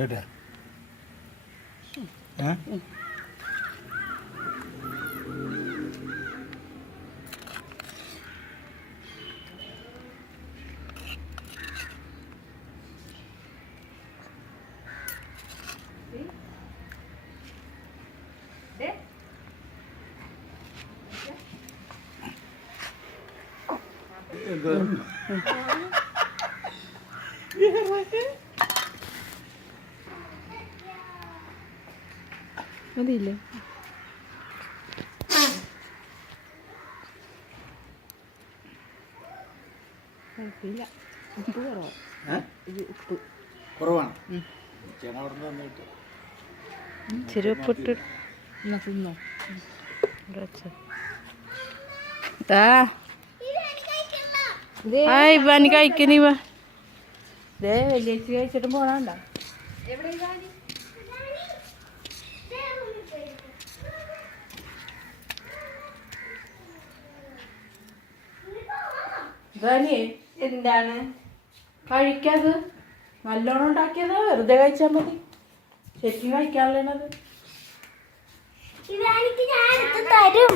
എവിടെ മതിയില്ലേ? കുഴപ്പമില്ല. ഉപ്പ് കുറവാണ്. ഇത് ഉപ്പ് കുറവാണ്. ഇച്ചിരി ഉപ്പിട്ട് തിന്നോ. ഇവന് കഴിക്കണ ഇതേ വലിയ കഴിച്ചിട്ട് പോണണ്ട. എന്താണ് കഴിക്കാത്? നല്ലോണം ഉണ്ടാക്കിയത് വെറുതെ കഴിച്ചാൽ മതി. ശരിക്കും കഴിക്കാനുള്ളത് തരും.